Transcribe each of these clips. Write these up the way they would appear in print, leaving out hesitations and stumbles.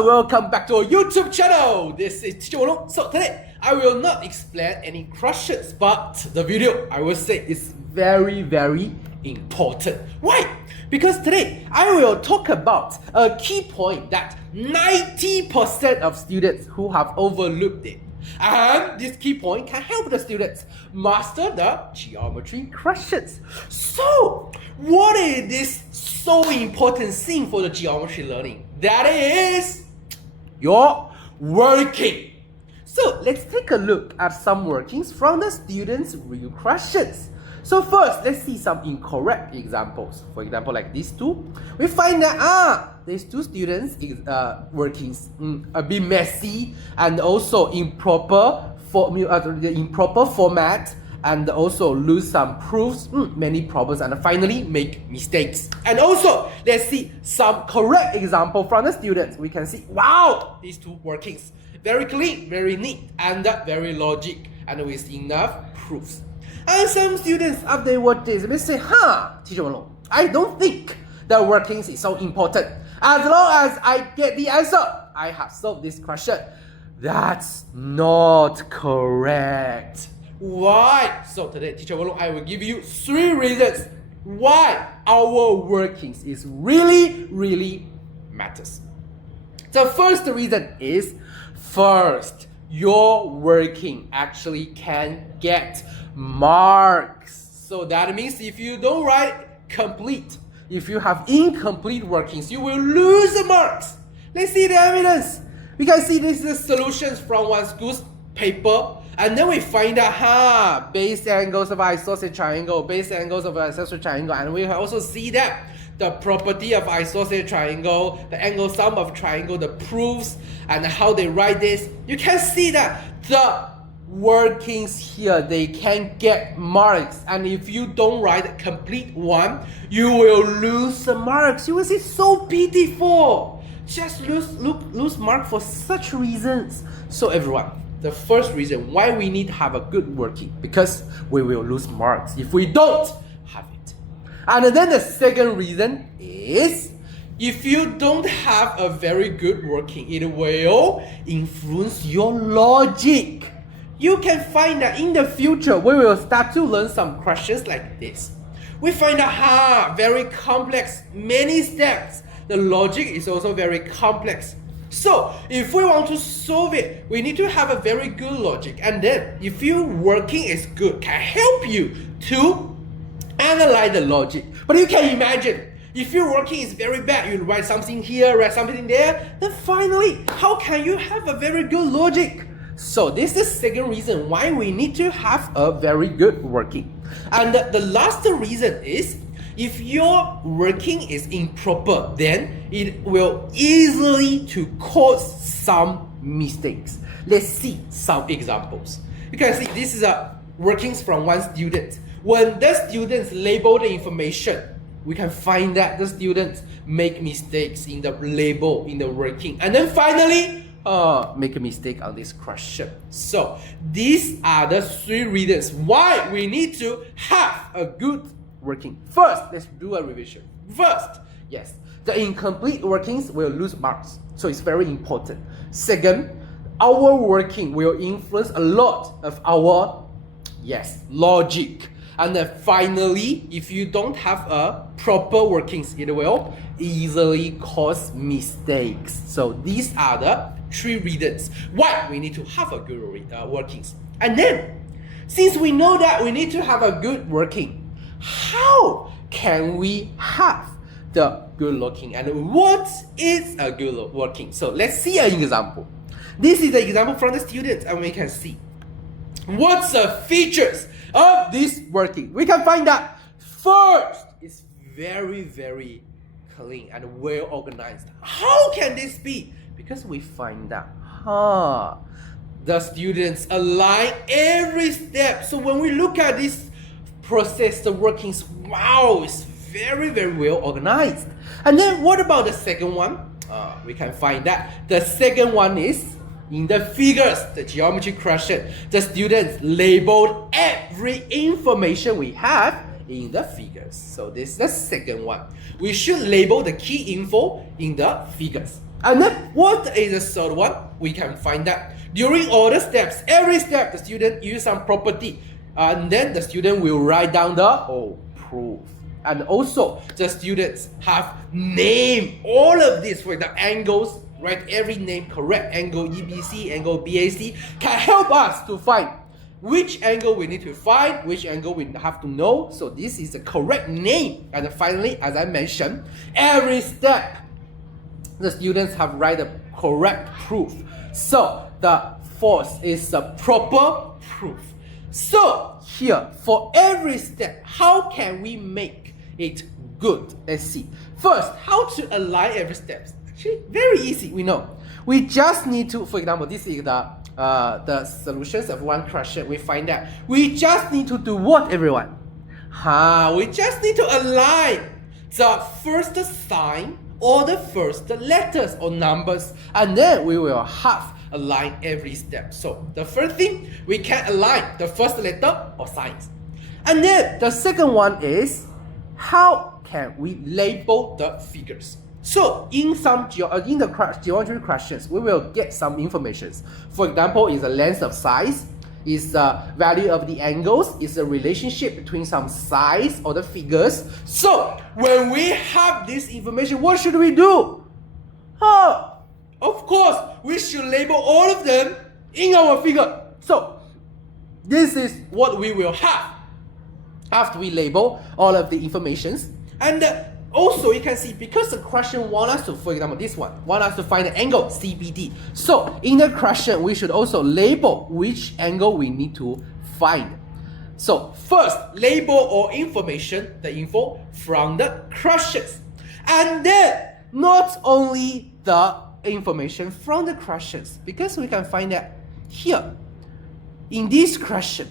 everyone, welcome back to our YouTube channel. This is Teacher Overlook. So today, I will not explain any questions, but the video, I will say, is very important. Why? Because today, I will talk about a key point that 90% of students who have overlooked it. And this key point can help the students master the geometry questions. So, what is this so important thing for the geometry learning? That is your working. So, let's take a look at some workings from the students' real questions. So first, let's see some incorrect examples. For example, like these two, we find that these two students' workings a bit messy and also improper format, and also lose some proofs, many problems, and finally make mistakes. And also, let's see some correct example from the students. We can see, wow, these two workings very clean, very neat, and very logic, and with enough proofs. And some students, after they watch this, may say, Teacher Overlook, I don't think the workings is so important. As long as I get the answer, I have solved this question. That's not correct. Why? So today, Teacher Overlook, I will give you 3 reasons why our workings is really matters. The first reason is, first, your working actually can get marks. So that means if you don't write complete, if you have incomplete workings, you will lose the marks. Let's see the evidence. We can see this is the solutions from one school's paper, and then we find out base angles of isosceles triangle, base angles of isosceles triangle, and we also see that the property of isosceles triangle, the angle sum of triangle, the proofs, and how they write this. You can see that the workings here, they can get marks, and if you don't write a complete one, you will lose the marks. You will see, so pitiful. Just lose mark for such reasons. So everyone, the first reason why we need to have a good working, because we will lose marks if we don't have it. And then the second reason is, if you don't have a very good working, it will influence your logic. You can find that in the future, we will start to learn some questions like this. We find out, very complex, many steps. The logic is also very complex. So, if we want to solve it, we need to have a very good logic. And then, if your working is good, can help you to analyze the logic. But you can imagine, if your working is very bad, you write something here, write something there, then finally, how can you have a very good logic? So this is the second reason why we need to have a very good working. And the last reason is, if your working is improper, then it will easily to cause some mistakes. Let's see some examples. You can see this is a workings from one student. When the students label the information, we can find that the students make mistakes in the label, in the working. And then finally, make a mistake on this question. So, these are the 3 reasons why we need to have a good working. First, let's do a revision. First, yes, the incomplete workings will lose marks. So, it's very important. Second, our working will influence a lot of our, logic. And then finally, if you don't have a proper workings, it will easily cause mistakes. So these are the 3 reasons why we need to have a good workings. And then, since we know that we need to have a good working, how can we have the good working? And what is a good working? So let's see an example. This is the example from the students, and we can see what's the features of this working. We can find that first, it's very clean and well organized. How can this be? Because we find that the students align every step. So when we look at this process, the workings, wow, it's very well organized. And then what about the second one? We can find that the second one is in the figures, the geometry question. The students labeled every information we have in the figures. So this is the second one. We should label the key info in the figures. And then what is the third one? We can find that during all the steps, every step the student use some property, and then the student will write down the proof. And also the students have named all of this, for the angles, write every name correct. Angle EBC, angle BAC can help us to find which angle we need to find, which angle we have to know. So this is the correct name. And finally, as I mentioned, every step the students have write the correct proof. So the fourth is the proper proof. So here, for every step, how can we make it good? Let's see. First, how to align every step. Actually, very easy, we know. We just need to, for example, this is the solutions of one question. We find that we just need to do what, everyone? We just need to align the first sign or the first letters or numbers, and then we will have align every step. So the first thing, we can align the first letter or signs. And then the second one is, how can we label the figures? So in some geometry questions, we will get some information. For example, is the length of size, is the value of the angles, is the relationship between some size or the figures. So when we have this information, what should we do? Of course, we should label all of them in our figure. So this is what we will have after we label all of the informations. And also you can see, because the question wants us to, for example, this one, want us to find the angle CBD. So in the question, we should also label which angle we need to find. So first, label all information, the info from the questions. And then not only the information from the questions, because we can find that here, in this question,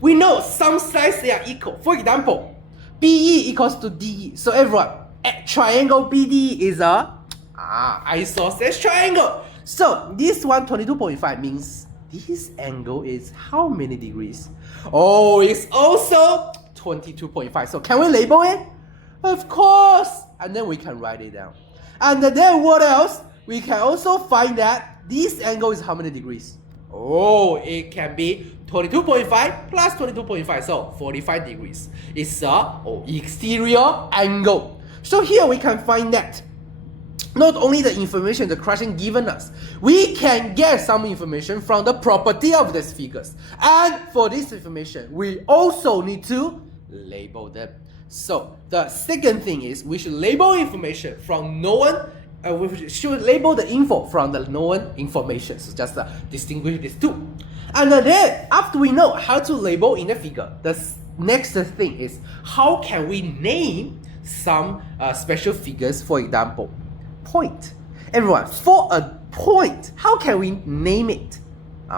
we know some sides they are equal. For example, BE equals to DE. So everyone, triangle BD is a isosceles triangle. So this one, 22.5, means this angle is how many degrees? It's also 22.5. So can we label it? Of course. And then we can write it down. And then what else? We can also find that this angle is how many degrees? It can be 22.5 plus 22.5, so 45 degrees. It's a exterior angle. So here we can find that not only the information the question given us, we can get some information from the property of these figures. And for this information, we also need to label them. So the second thing is, we should label information from known. We should label the info from the known information. So just distinguish these two. And then after we know how to label in the figure, the next thing is, how can we name some special figures? For example, point. Everyone, for a point, how can we name it?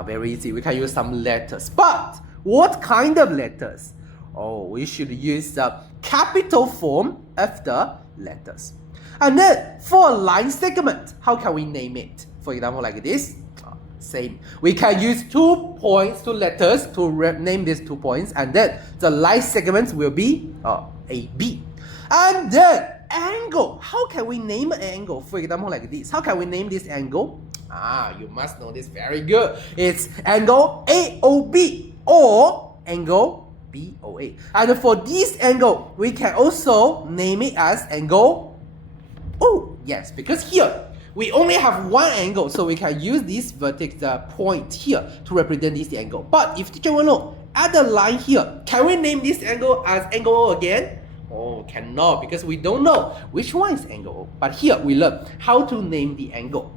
Very easy. We can use some letters. But what kind of letters? We should use the capital form of the letters. And then for a line segment, how can we name it? For example, like this. Same. We can use 2 points, 2 letters to name these 2 points, and then the line segments will be AB. And then angle. How can we name an angle? For example, like this. How can we name this angle? You must know this very good. It's angle AOB or angle BOA. And for this angle, we can also name it as angle. Yes, because here we only have one angle, so we can use this vertex point here to represent this angle. But if teacher will know, add the line here, can we name this angle as angle O again? Cannot, because we don't know which one is angle O. But here we learn how to name the angle.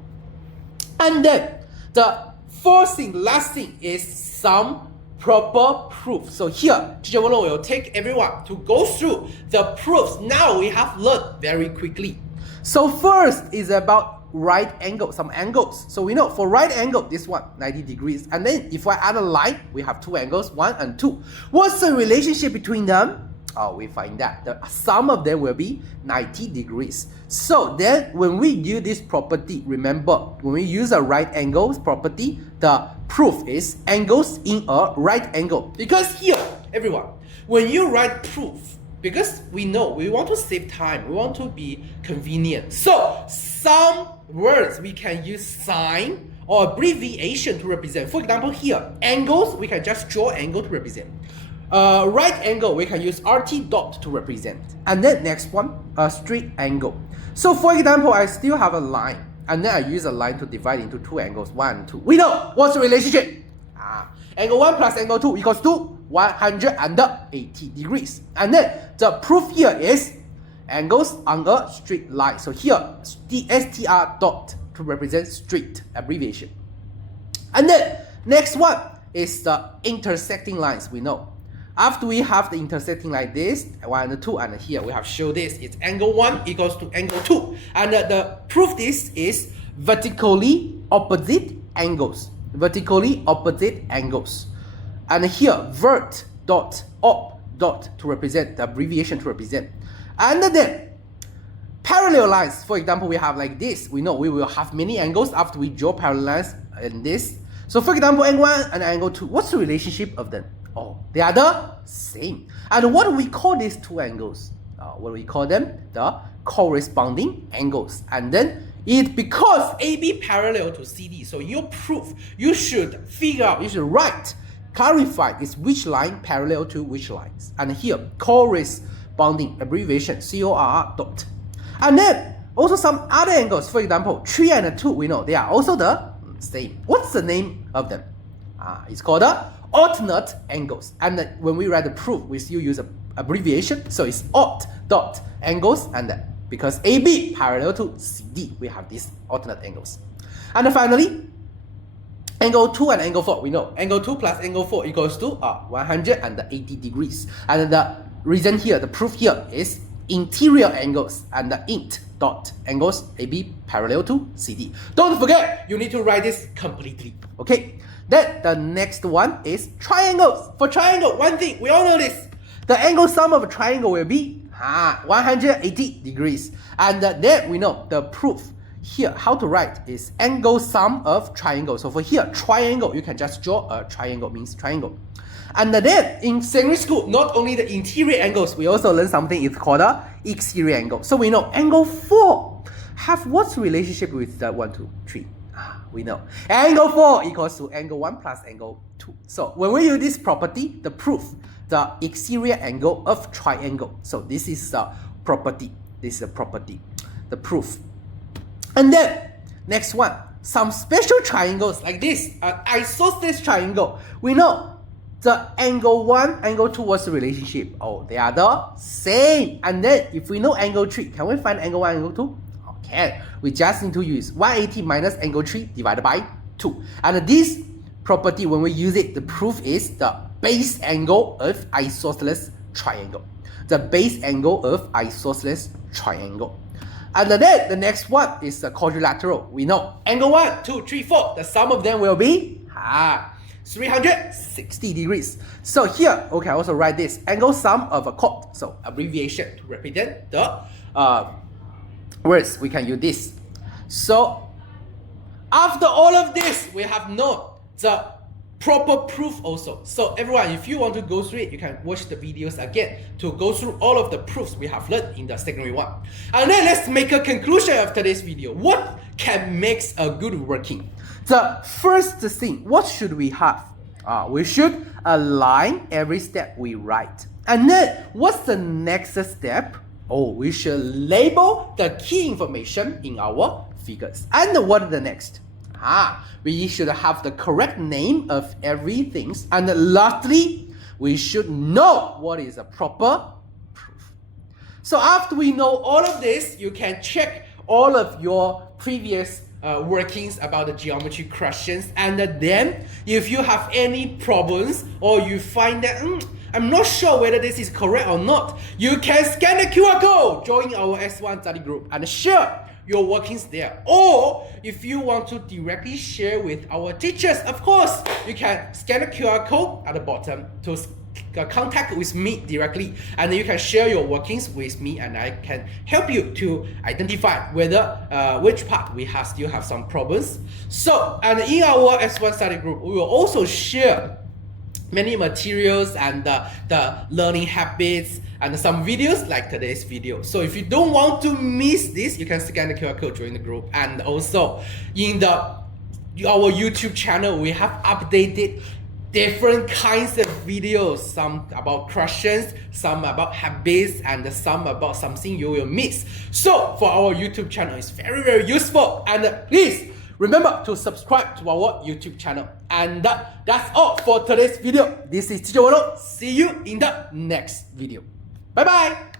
And then the fourth thing, last thing, is some proper proof. So here, teacher will take everyone to go through the proofs. Now we have learned very quickly. So first is about right angle, some angles. So we know for right angle, this one, 90 degrees. And then if I add a line, we have 2 angles, 1 and 2. What's the relationship between them? We find that the sum of them will be 90 degrees. So then when we use this property, remember, when we use a right angles property, the proof is angles in a right angle. Because here, everyone, when you write proof, because we know we want to save time, we want to be convenient. So some words we can use sign or abbreviation to represent. For example, here, angles, we can just draw angle to represent. Right angle, we can use RT dot to represent. And then next one, a straight angle. So for example, I still have a line, and then I use a line to divide into two angles, 1 and 2. We know what's the relationship? Angle 1 plus angle 2 equals to 180 degrees. And then the proof here is angles on a straight line. So here, the STR dot to represent straight abbreviation. And then next one is the intersecting lines. We know after we have the intersecting like this, 1 and 2, and here we have shown this, it's angle 1 equals to angle 2. And the proof this is vertically opposite angles. Vertically opposite angles. And here, vert dot op dot to represent the abbreviation to represent. And then parallel lines, for example, we have like this. We know we will have many angles after we draw parallel lines in this. So for example, angle 1 and angle 2, what's the relationship of them? Oh, they are the same. And what do we call these two angles? What do we call them? The corresponding angles. And then because AB parallel to CD, so your proof, you should figure out, you should write, clarify is which line parallel to which lines. And here, corresponding abbreviation, CORR dot. And then also some other angles, for example, 3 and 2, we know they are also the same. What's the name of them? It's called the alternate angles. And when we write the proof, we still use an abbreviation, so it's alt dot angles, and because AB parallel to CD, we have these alternate angles. And then finally, angle 2 and angle 4, we know angle 2 plus angle 4 equals to 180 degrees. And the reason here, the proof here is interior angles, and the int dot angles AB parallel to CD. Don't forget, you need to write this completely. Okay. Then the next one is triangles. For triangle, one thing, we all know this. The angle sum of a triangle will be 180 degrees. And then we know the proof here, how to write is angle sum of triangle. So for here, triangle, you can just draw a triangle, means triangle. And then in secondary school, not only the interior angles, we also learn something, it's called the exterior angle. So we know angle 4 have what's relationship with the 1, 2, 3? We know angle 4 equals to angle 1 plus angle 2. So when we use this property, the proof, the exterior angle of triangle. So this is the property. This is the property, the proof. And then next one, some special triangles like this, isosceles triangle. We know the angle 1, angle 2, what's the relationship? Oh, they are the same. And then if we know angle 3, can we find angle 1, angle 2? Okay, we just need to use 180 minus angle 3 divided by 2. And this property, when we use it, the proof is the base angle of isosceles triangle. The base angle of isosceles triangle. And then the next one is the quadrilateral. We know angle 1, 2, 3, 4. The sum of them will be 360 degrees. So here, okay, I also write this angle sum of a chord. So abbreviation to represent the words, we can use this. So after all of this, we have known the proper proof also. So everyone, if you want to go through it, you can watch the videos again to go through all of the proofs we have learned in the secondary one. And then let's make a conclusion after this video. What can make a good working? The first thing, what should we have? We should align every step we write. And then what's the next step? Oh, we should label the key information in our figures. And what is the next? We should have the correct name of everything. And lastly, we should know what is a proper proof. So after we know all of this, you can check all of your previous workings about the geometry questions. And then if you have any problems or you find that I'm not sure whether this is correct or not, you can scan the QR code, join our S1 study group and share your workings there. Or if you want to directly share with our teachers, of course, you can scan the QR code at the bottom to contact with me directly, and then you can share your workings with me and I can help you to identify whether which part we still have some problems. So, and in our S1 study group, we will also share many materials and the learning habits and some videos like today's video. So if you don't want to miss this, you can scan the QR code during the group. And also in our YouTube channel, we have updated different kinds of videos, some about questions, some about habits, and some about something you will miss. So for our YouTube channel, it's very, very useful. And please remember to subscribe to our YouTube channel. And that's all for today's video. This is Teacher Overlook. See you in the next video. Bye bye.